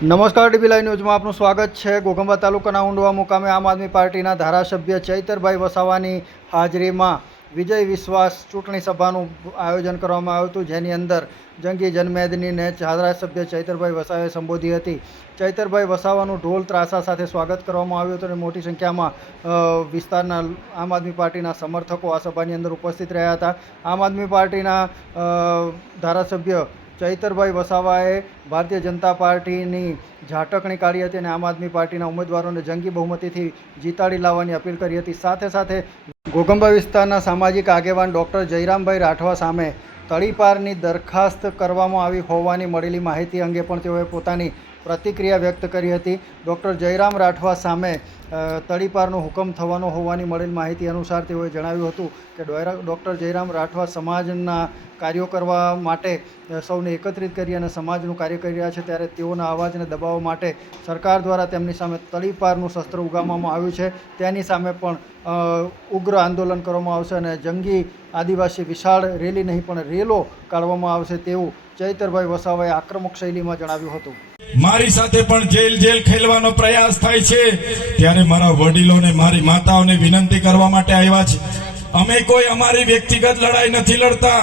નમસ્કાર dB live ન્યૂઝમાં આપનું સ્વાગત છે। ઘોઘંબા તાલુકાના ઉંડવા મુકામે આમ આદમી પાર્ટીના ધારાસભ્ય ચૈતરભાઈ વસાવાની હાજરીમાં વિજય વિશ્વાસ ચૂંટણી સભાનું આયોજન કરવામાં આવ્યું હતું, જેની અંદર જંગી જનમેદનીને ધારાસભ્ય ચૈતરભાઈ વસાવાએ સંબોધી હતી। ચૈતરભાઈ વસાવાનું ઢોલ ત્રાસા સાથે સ્વાગત કરવામાં આવ્યું હતું અને મોટી સંખ્યામાં વિસ્તારના આમ આદમી પાર્ટીના સમર્થકો આ સભાની અંદર ઉપસ્થિત રહ્યા હતા। આમ આદમી પાર્ટીના ધારાસભ્ય ચૈતરભાઈ વસાવાએ ભારતીય જનતા પાર્ટીની ઝાટકણી કાઢી હતી અને આમ આદમી પાર્ટીના ઉમેદવારોને જંગી બહુમતીથી જીતાડી લાવવાની અપીલ કરી હતી। સાથે સાથે ઘોઘંબા વિસ્તારના સામાજિક આગેવાન ડૉક્ટર જયરામભાઈ રાઠવા સામે તડીપારની દરખાસ્ત કરવામાં આવી હોવાની મળેલી માહિતી અંગે પણ તેઓએ પોતાની પ્રતિક્રિયા વ્યક્ત કરી હતી। ડૉક્ટર જયરામ રાઠવા સામે તડીપારનો હુકમ થવાનો હોવાની મળેલ માહિતી અનુસાર તેઓએ જણાવ્યું હતું કે ડૉક્ટર જયરામ રાઠવા સમાજના કાર્યો કરવા માટે સૌને એકત્રિત કરી અને સમાજનું કાર્ય કરી રહ્યા છે, ત્યારે તેઓના અવાજને દબાવવા માટે સરકાર દ્વારા તેમની સામે તડીપારનું શસ્ત્ર ઉગામવામાં આવ્યું છે। તેની સામે પણ ઉગ્ર આંદોલન કરવામાં આવશે અને જંગી આદિવાસી વિશાળ રેલી નહીં પણ રેલો કાઢવામાં આવશે તેવું ચૈતરભાઈ વસાવાએ આક્રમક શૈલીમાં જણાવ્યું હતું। મારી સાથે પણ જેલ ખેલવાનો પ્રયાસ થાય છે, ત્યારે મારા વડીલોને મારી માતાઓને વિનંતી કરવા માટે આવ્યા છે। અમે કોઈ અમારી વ્યક્તિગત લડાઈ નથી લડતા,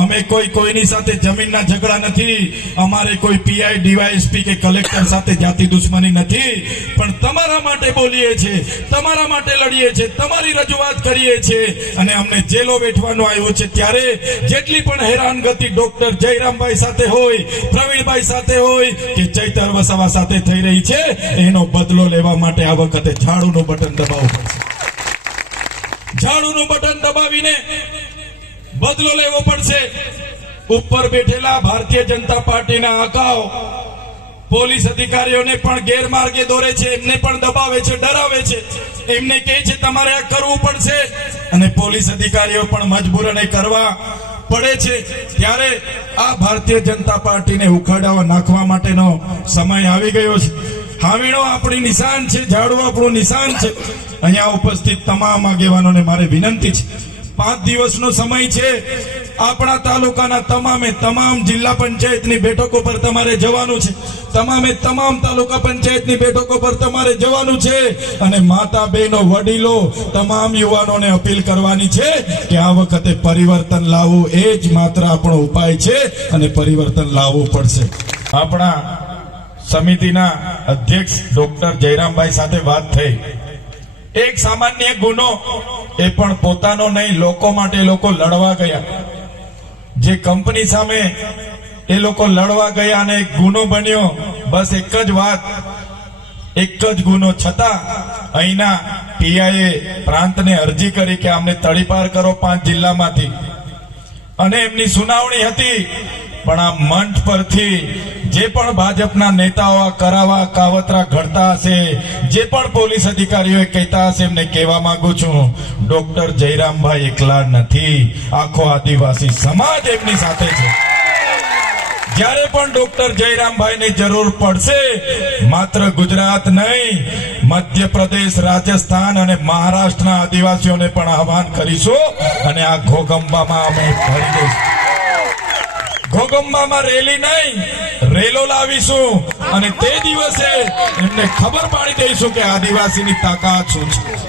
અમે કોઈની સાથે જમીનના ઝઘડા નથી, અમારે કોઈ પીઆઈ ડીવાયએસપી કે કલેક્ટર સાથે જાતિ દુશ્મની નથી, પણ તમારા માટે બોલીએ છીએ, તમારા માટે લડીએ છીએ, તમારી રજૂઆત કરીએ છીએ અને અમને જેલો બેઠવાનો આવ્યો છે। ત્યારે જેટલી પણ હેરાનગતિ ડોક્ટર જયરામભાઈ સાથે હોય, પ્રવીણભાઈ સાથે હોય કે ચૈતર વસાવા સાથે થઈ રહી છે, એનો બદલો લેવા માટે આ વખતે ઝાડુનું બટન દબાવવું પડશે। ઝાડુનું બટન દબાવીને બદલો લેવો પડશે। ઉપર બેઠેલા ભારતીય જનતા પાર્ટીના આકાઓ પોલીસ અધિકારીઓને પણ ગેરમાર્ગે દોરે છે, એમને પણ દબાવે છે, ડરાવે છે, એમને કહે છે તમારે આ કરવું પડશે અને પોલીસ અધિકારીઓ પણ મજબૂરને કરવા પડે છે। ત્યારે આ ભારતીય જનતા પાર્ટીને ઉખાડાવા નાખવા માટેનો સમય આવી ગયો છે। હાવીણો આપણી નિશાન છે, ઝાડુ આપણું નિશાન છે। અહીંયા ઉપસ્થિત તમામ આગેવાનોને મારે વિનંતી છે, 5 દિવસનો સમય છે। આપણા તાલુકાના તમામ જિલ્લા પંચાયતની બેઠકો પર તમારે જવાનું છે, તમામ તાલુકા પંચાયતની બેઠકો પર તમારે જવાનું છે અને માતા બહેનો વડીલો તમામ યુવાનોને અપીલ કરવાની છે કે આ વખતે પરિવર્તન લાવવું એ જ માત્ર આપણો ઉપાય છે અને પરિવર્તન લાવવું પડશે। આપણા સમિતિના અધ્યક્ષ ડોક્ટર જયરામભાઈ સાથે વાત થઈ। એક સામાન્ય ગુનો, એ પણ પોતાનો નહીં, લોકો માટે લોકો લડવા ગયા। જે કંપની સામે એ લોકો લડવા ગયા અને એક ગુનો બન્યો, બસ એક જ વાત, એક જ ગુનો છતાં અહીંના પીઆઈએ પ્રાંતને અરજી કરી કે અમને તડીપાર કરો 5 જિલ્લામાંથી અને એમની સુનાવણી હતી। પણ આ મંચ પરથી જે પણ ભાજપના નેતાઓ કરાવા કાવતરા ઘડતા હશે, જે પણ પોલીસ અધિકારીઓ કહેતા હશે, એમને કહેવા માંગુ છું ડોક્ટર જયરામભાઈ એકલા નથી, આખો આદિવાસી સમાજ એમની સાથે છે। જ્યારે પણ ડોક્ટર જયરામભાઈની જરૂર પડશે, માત્ર ગુજરાત નહીં, મધ્યપ્રદેશ, રાજસ્થાન અને મહારાષ્ટ્રના આદિવાસીઓને પણ આહવાન કરીશું અને આ ઘોઘંબામાં અમે ભરી દઈશું। ઘોઘંબામાં રેલી નહીં, રેલો લાવીશું અને તે દિવસે એમને ખબર પાડી દઈશું કે આદિવાસીની તાકાત શું છે।